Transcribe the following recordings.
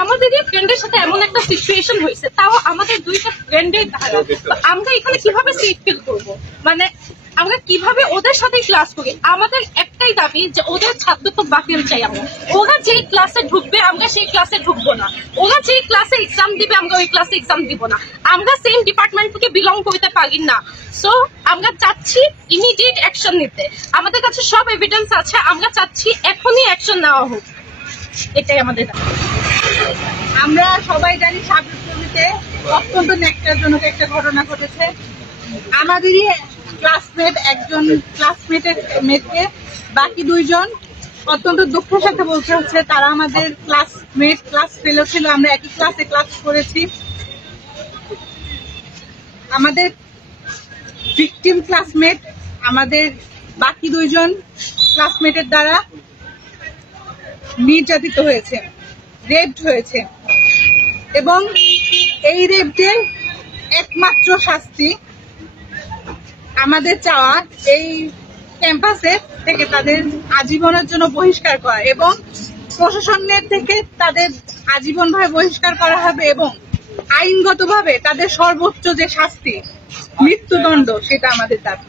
আমাদের ফ্রেন্ডের সাথে এমন একটা সিচুয়েশন হয়েছে, তাও আমাদের দুইটা ফ্রেন্ডের দ্বারা আমরা এখানে কিভাবে সেফ ফিল করবো, মানে আমরা কিভাবে ওদের সাথে ক্লাস করি। আমাদের একটাই দাবি যে ওদের ছাত্রত্ব বাতিল চাই আমরা। ওরা যেই ক্লাসে ঢুকবে আমরা সেই ক্লাসে ঢুকবো না, ওরা যেই ক্লাসে এক্সাম দিবে আমরা ওই ক্লাসে এক্সাম দিব না। আমরা সেম ডিপার্টমেন্ট থেকে বিলং করতে পারি না। সো আমরা চাচ্ছি ইমিডিয়েট অ্যাকশন নিতে। আমাদের কাছে সব এভিডেন্স আছে, আমরা চাচ্ছি এখনই অ্যাকশন নেওয়া হোক। এটাই আমাদের। আমরা সবাই জানি সাবিপ্রবিতে অত্যন্ত ন্যাক্কারজনক একটা ঘটনা ঘটেছে। আমাদেরই ক্লাসমেট, একজন ক্লাসমেটের মেয়েকে বাকি দুইজন অত্যন্ত দুঃখের সাথে বলতে হচ্ছে তারা আমাদের ক্লাসমেট, ক্লাস ফেলো ছিল, আমরা একই ক্লাসে ক্লাস করেছি। আমাদের ভিকটিম ক্লাসমেট আমাদের বাকি দুইজন ক্লাসমেটের দ্বারা নির্যাতিত হয়েছে, রেপড হয়েছে, এবং এই রেপডের একমাত্র শাস্তি আমাদের চাওয়া এই ক্যাম্পাসে থেকে তাদের আজীবনের জন্য বহিষ্কার করা, এবং প্রশাসনের থেকে তাদের আজীবনভাবে বহিষ্কার করা হবে, এবং আইনগতভাবে তাদের সর্বোচ্চ যে শাস্তি মৃত্যুদণ্ড, সেটা আমাদের দাবি।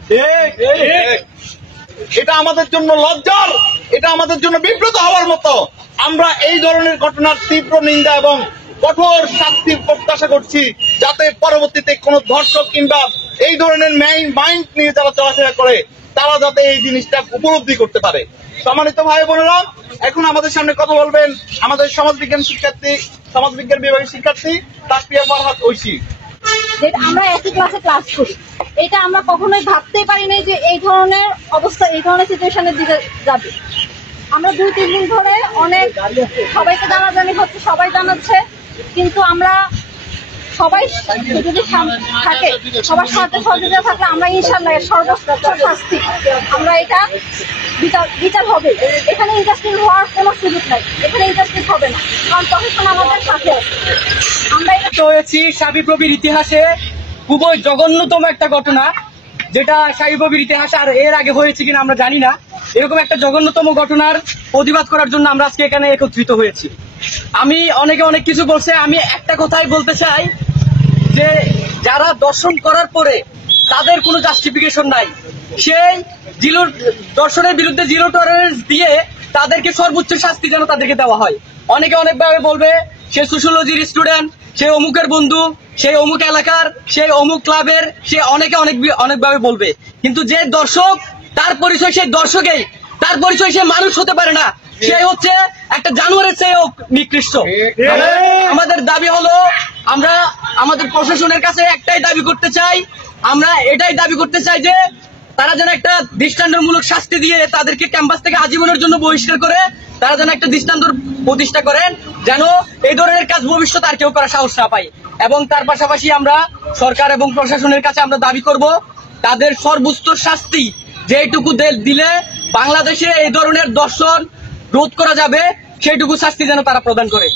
এটা আমাদের জন্য লজ্জার, এটা আমাদের জন্য বিব্রত হওয়ার মতো। আমরা এই ধরনের ঘটনার তীব্র নিন্দা এবং কঠোর শাস্তির প্রত্যাশা করছি, যাতে পরবর্তীতে কোনো ধর্ষক কিংবা এই ধরনের মাইন্ড নিয়ে যারা চলাফেরা করে তারা যাতে এই জিনিসটা উপলব্ধি করতে পারে। সম্মানিত ভাই বোনেরা, এখন আমাদের সামনে কথা বলবেন আমাদের সমাজবিজ্ঞান বিভাগের শিক্ষার্থী তাসফিয়া ফারহাত ঐশী। আমরা একই ক্লাসে ক্লাস করি, এটা আমরা কখনোই ভাবতেই পারি নাই যে এই ধরনের অবস্থা, এই ধরনের সিচুয়েশনের দিকে যাবে। আমরা 2-3 দিন ধরে অনেক সবাইকে জানাজানি হচ্ছে, সবাই জানাচ্ছে, কিন্তু আমরা সবাই যদি থাকে, সবার সাথে সহযোগিতা থাকলে আমরা ইনশাল্লাহ সর্বোচ্চ শাস্তি, আমরা এটা বিচার হবে। এখানে ইনজাস্টিস হওয়ার কোনো সুযোগ নাই, এখানে ইনজাস্টিস হবে না, কারণ প্রশাসন আমাদের সাথে আছে। আমরা এটা হয়েছি সাবিপ্রবির ইতিহাসে খুবই জঘন্যতম একটা ঘটনা, যেটা সাবিপ্রবির ইতিহাস আর এর আগে হয়েছে কিনা আমরা জানি না। এরকম একটা জঘন্যতম ঘটনার প্রতিবাদ করার জন্য আমরা আজকে এখানে একত্রিত হয়েছি। আমি অনেকে অনেক কিছু বলছে, আমি একটা কথাই বলতে চাই যে যারা দর্শন করার পরে তাদের কোনো জাস্টিফিকেশন নাই, সেই দর্শনের বিরুদ্ধে 0 টলারেন্স দিয়ে তাদেরকে সর্বোচ্চ শাস্তি যেন তাদেরকে দেওয়া হয়। অনেকে অনেকভাবে বলবে সে সোশিওলজির স্টুডেন্ট, সে অমুকের বন্ধু, সেই অমুক এলাকার, সেই অমুক ক্লাবের, সে অনেকে অনেকভাবে বলবে, কিন্তু যে দর্শক তার পরিচয় সেই দর্শকেই, তার পরিচয় সে মানুষ হতে পারে না, সে হচ্ছে একটা জানোয়ারের চেয়েও নিকৃষ্ট। আমাদের দাবি হলো, আমরা আমাদের প্রশাসনের কাছে একটাই দাবি করতে চাই, আমরা এটাই দাবি করতে চাই যে তারা যেন একটা দৃষ্টান্তমূলক শাস্তি দিয়ে তাদেরকে ক্যাম্পাস থেকে আজীবনের জন্য বহিষ্কার করে, তারা যেন একটা দৃষ্টান্ত প্রতিষ্ঠা করেন, যেন এই ধরনের কাজ ভবিষ্যতে আর কেউ করার সাহস না পায়। এবং তার পাশাপাশি আমরা সরকার এবং প্রশাসনের কাছে আমরা দাবি করব তাদের সর্বোচ্চ শাস্তি যেটুকু দিলে বাংলাদেশে এই ধরনের দর্শন রোধ করা যাবে, সেইটুকু শাস্তি যেন তারা প্রদান করে।